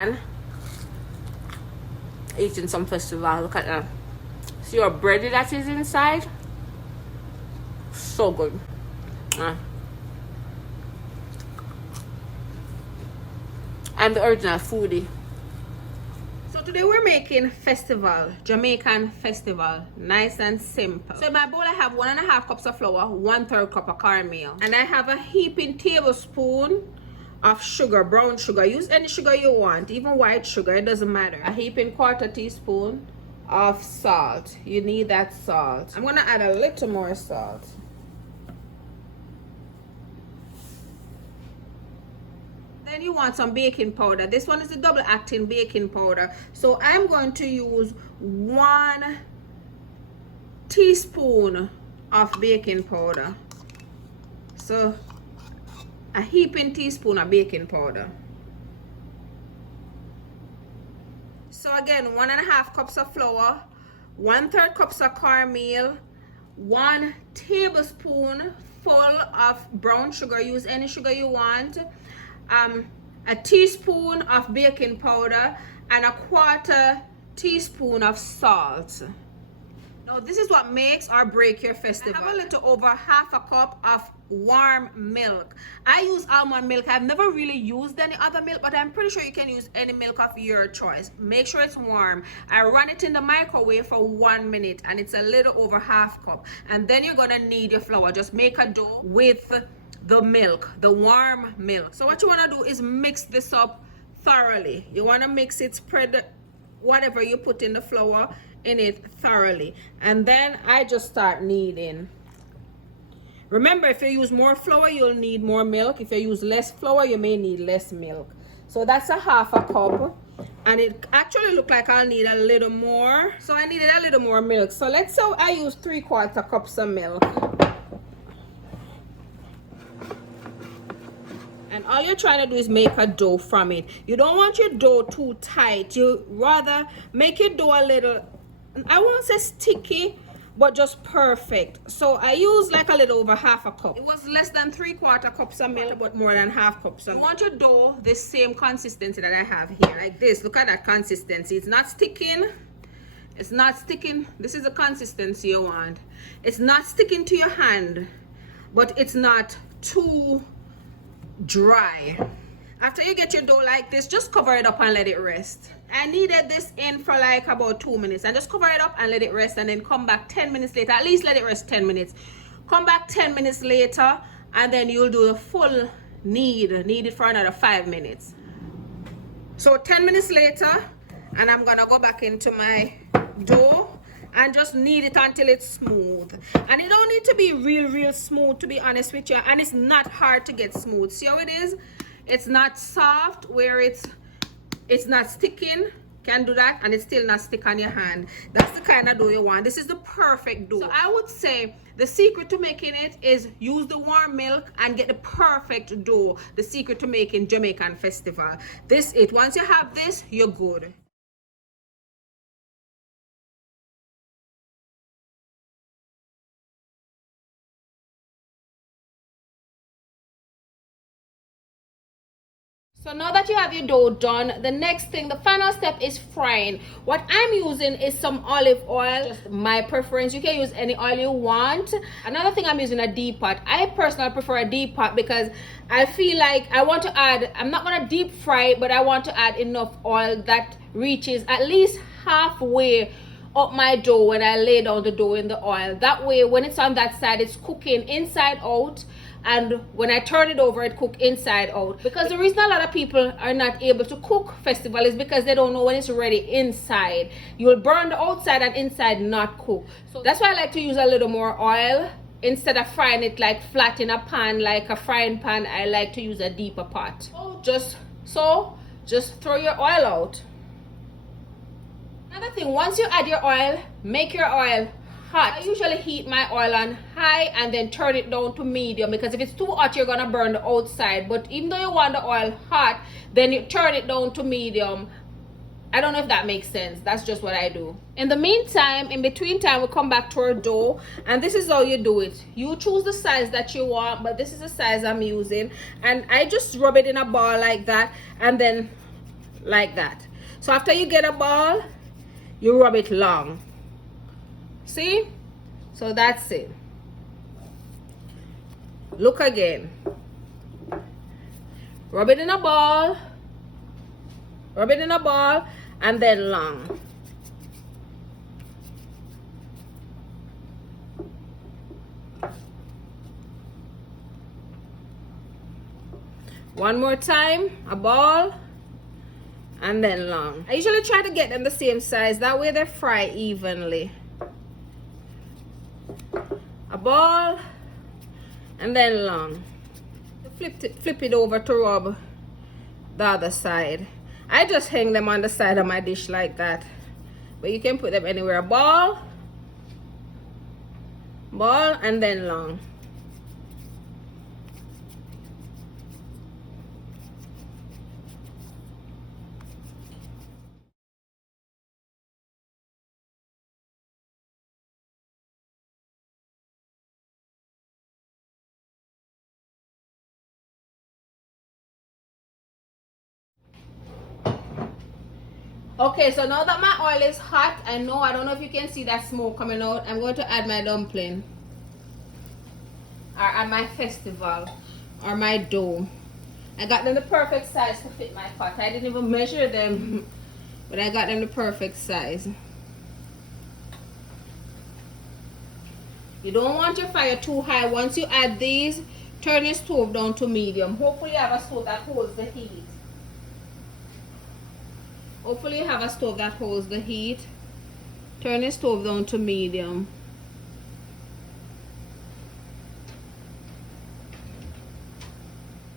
And eating some festival. Look at that. See your bready that is inside? So good. I'm the original foodie. So today we're making festival, Jamaican festival, nice and simple. So in my bowl I have 1.5 cups of flour, 1/3 cup of cornmeal, and I have a heaping tablespoon of sugar, brown sugar. Use any sugar you want, even white sugar, it doesn't matter. A heaping 1/4 teaspoon of salt. You need that salt. I'm gonna add a little more salt. Then you want some baking powder. This one is the double acting baking powder. So I'm going to use 1 teaspoon of baking powder. So a heaping teaspoon of baking powder. So again, 1.5 cups of flour, 1/3 cups of cornmeal, 1 tablespoon full of brown sugar. Use any sugar you want. A teaspoon of baking powder and a 1/4 teaspoon of salt. Now this is what makes or break your festival. I have a little over 1/2 cup of warm milk. I use almond milk. I've never really used any other milk, but I'm pretty sure you can use any milk of your choice. Make sure it's warm. I run it in the microwave for 1 minute and it's a little over 1/2 cup. And then you're gonna need your flour. Just make a dough with the milk, the warm milk. So what you want to do is mix this up thoroughly. You want to mix it, spread whatever you put in the flour in it thoroughly, and then I just start kneading. Remember, if you use more flour you'll need more milk. If you use less flour you may need less milk. So that's a 1/2 cup, and it actually looked like I'll need a little more, so I needed a little more milk. So let's say I use 3/4 cups of milk. And all you're trying to do is make a dough from it. You don't want your dough too tight. You rather make your dough a little, I won't say sticky, but just perfect. So I use like a little over 1/2 cup. It was less than 3/4 cups of milk, but more than 1/2 cups of milk. You want your dough the same consistency that I have here, like this. Look at that consistency. It's not sticking. It's not sticking. This is the consistency you want. It's not sticking to your hand, but it's not too dry. After you get your dough like this, just cover it up and let it rest. I needed this in for like about 2 minutes, and just cover it up and let it rest, and then come back 10 minutes later. At least let it rest 10 minutes. Come back 10 minutes later and then you'll do the full knead it for another 5 minutes. So 10 minutes later, and I'm gonna go back into my dough and just knead it until it's smooth. And it don't need to be real smooth, to be honest with you, and it's not hard to get smooth. See how it is? It's not soft where it's not sticking. Can do that and it's still not stick on your hand. That's the kind of dough you want. This is the perfect dough. So I would say the secret to making it is use the warm milk and get the perfect dough. The secret to making Jamaican festival. This it. Once you have this, you're good. So now that you have your dough done, the next thing, the final step is frying. What I'm using is some olive oil, just my preference. You can use any oil you want. Another thing, I'm using a deep pot. I personally prefer a deep pot because I feel like I want to add, I'm not going to deep fry it, but I want to add enough oil that reaches at least halfway up my dough when I lay down the dough in the oil. That way when it's on that side, it's cooking inside out, and when I turn it over, it cook inside out. Because the reason a lot of people are not able to cook festival is because they don't know when it's ready inside. You will burn the outside and inside not cook. So that's why I like to use a little more oil. Instead of frying it like flat in a pan, like a frying pan, I like to use a deeper pot. Just throw your oil out. Another thing, once you add your oil, make your oil hot. I usually heat my oil on high and then turn it down to medium, because if it's too hot you're gonna burn the outside. But even though you want the oil hot, then you turn it down to medium. I don't know if that makes sense. That's just what I do. In the meantime, in between time, we come back to our dough, and this is how you do it. You choose the size that you want, but this is the size I'm using, and I just rub it in a ball like that and then like that. So after you get a ball, you rub it long. See? So that's it. Look again. Rub it in a ball. Rub it in a ball and then long. One more time, a ball and then long. I usually try to get them the same size, that way they fry evenly. A ball and then long. Flip it over to rub the other side. I just hang them on the side of my dish like that, but you can put them anywhere. Ball and then long. Okay, so now that my oil is hot, I don't know if you can see that smoke coming out. I'm going to add my dumpling, or my festival, or my dough. I got them the perfect size to fit my pot. I didn't even measure them, but I got them the perfect size. You don't want your fire too high. Once you add these, turn your stove down to medium. Hopefully you have a stove that holds the heat. Hopefully you have a stove that holds the heat. Turn your stove down to medium.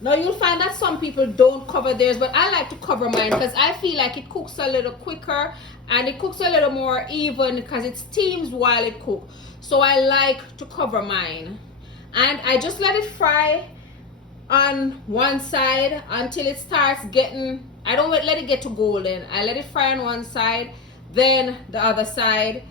Now you'll find that some people don't cover theirs, but I like to cover mine because I feel like it cooks a little quicker and it cooks a little more even because it steams while it cooks. So I like to cover mine. And I just let it fry on one side until it starts getting, I don't let it get to golden. I let it fry on one side, then the other side.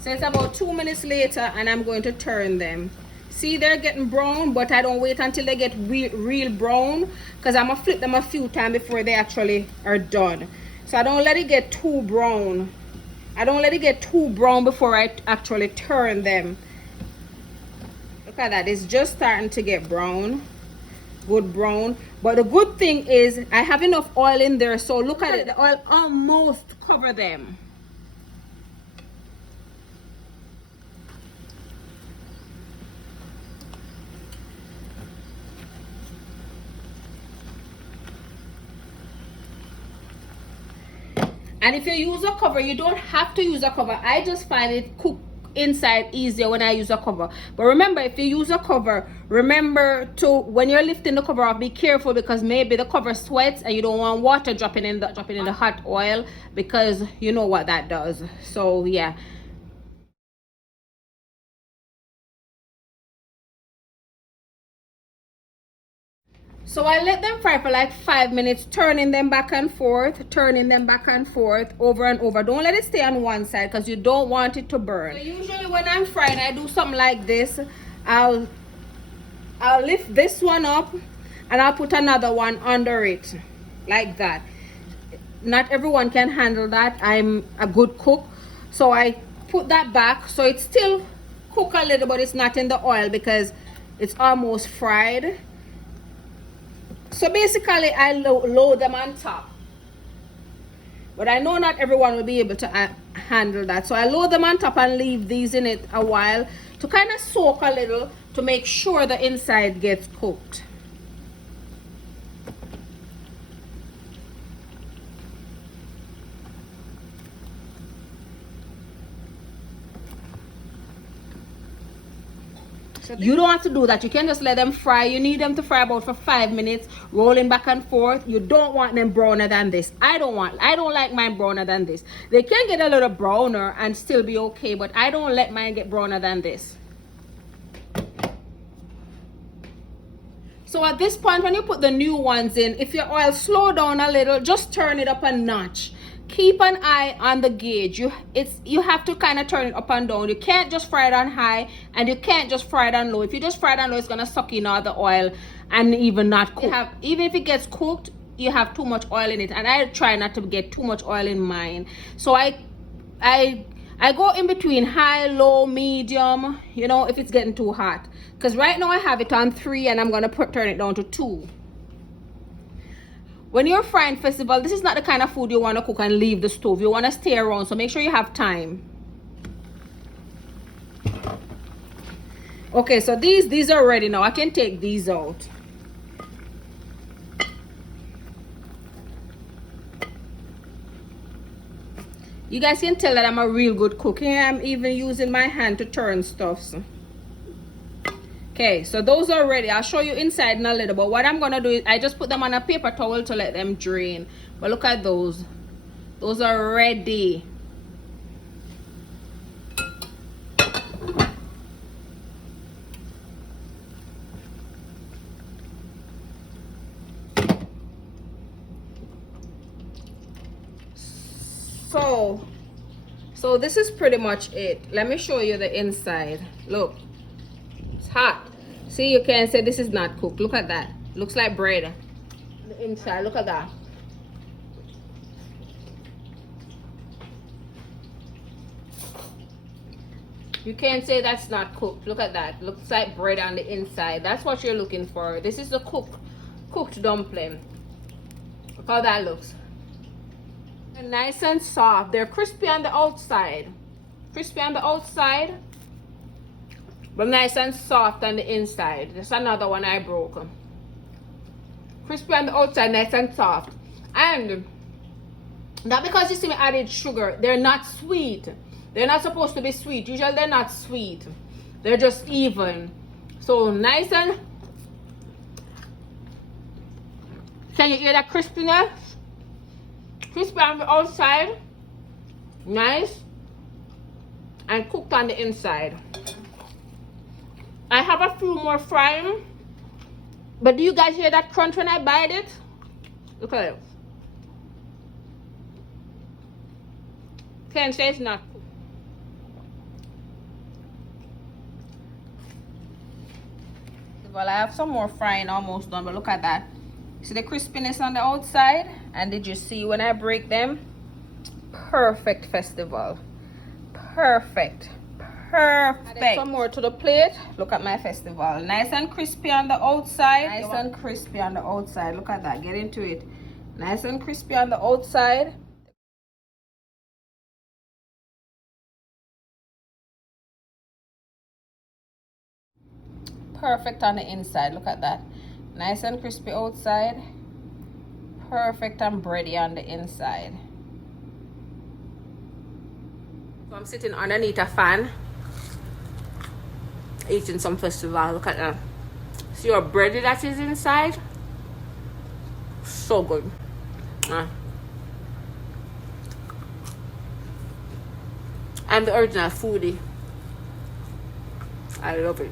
So it's about 2 minutes later and I'm going to turn them. See, they're getting brown, but I don't wait until they get real brown because I'm going to flip them a few times before they actually are done. So I don't let it get too brown. I don't let it get too brown before I actually turn them. Look at that. It's just starting to get brown. Good brown. But the good thing is I have enough oil in there. So look at it. The oil almost cover them. And if you use a cover, you don't have to use a cover. I just find it cook inside easier when I use a cover. But remember, if you use a cover, remember to, when you're lifting the cover off, be careful because maybe the cover sweats and you don't want water dropping in the hot oil, because you know what that does. So yeah. So I let them fry for like 5 minutes, turning them back and forth, over and over. Don't let it stay on one side because you don't want it to burn. So usually when I'm frying, I do something like this. I'll lift this one up and I'll put another one under it, like that. Not everyone can handle that. I'm a good cook, so I put that back so it still cook a little, but it's not in the oil because it's almost fried. So basically I load them on top, but I know not everyone will be able to handle that. So I load them on top and leave these in it a while to kind of soak a little to make sure the inside gets cooked. You don't have to do that. You can just let them fry. You need them to fry about for 5 minutes, rolling back and forth. You don't want them browner than this. I don't like mine browner than this. They can get a little browner and still be okay, but I don't let mine get browner than this. So at this point, when you put the new ones in, if your oil slow down a little, just turn it up a notch. Keep an eye on the gauge. You have to kind of turn it up and down. You can't just fry it on high and you can't just fry it on low. If you just fry it on low, it's gonna suck in all the oil and even not cooked. Even if it gets cooked, you have too much oil in it, and I try not to get too much oil in mine. So I go in between high, low, medium, you know, if it's getting too hot. Because right now I have it on 3 and I'm going to turn it down to 2. When you're frying festival, this is not the kind of food you want to cook and leave the stove. You want to stay around, so make sure you have time. Okay, so these are ready now. I can take these out. You guys can tell that I'm a real good cook. Here I'm even using my hand to turn stuff. So. Okay, so those are ready. I'll show you inside in a little, but what I'm gonna do is I just put them on a paper towel to let them drain. But look at those. Those are ready. So this is pretty much it. Let me show you the inside. Look, it's hot. See, you can say this is not cooked. Look at that. Looks like bread. The inside, look at that. You can't say that's not cooked. Look at that. Looks like bread on the inside. That's what you're looking for. This is the cooked dumpling. Look how that looks. They're nice and soft. They're crispy on the outside. Crispy on the outside, but nice and soft on the inside. That's another one I broke. Crispy on the outside, nice and soft. And not because you see me added sugar, they're not sweet. They're not supposed to be sweet. Usually they're not sweet. They're just even. So nice and... Can you hear that crispiness? Crispy on the outside, nice, and cooked on the inside. I have a few more frying, but do you guys hear that crunch when I bite it? Look at it. Can't say it's not cooked. Well, I have some more frying almost done, but look at that. See the crispiness on the outside? And did you see when I break them? Perfect festival. Perfect. Perfect. Add some more to the plate. Look at my festival. Nice and crispy on the outside. Nice and crispy on the outside. Look at that. Get into it. Nice and crispy on the outside. Perfect on the inside. Look at that. Nice and crispy outside, perfect and bready on the inside. So I'm sitting underneath a fan, eating some festival. Look at that. See your bready that is inside? So good. I'm the original foodie. I love it.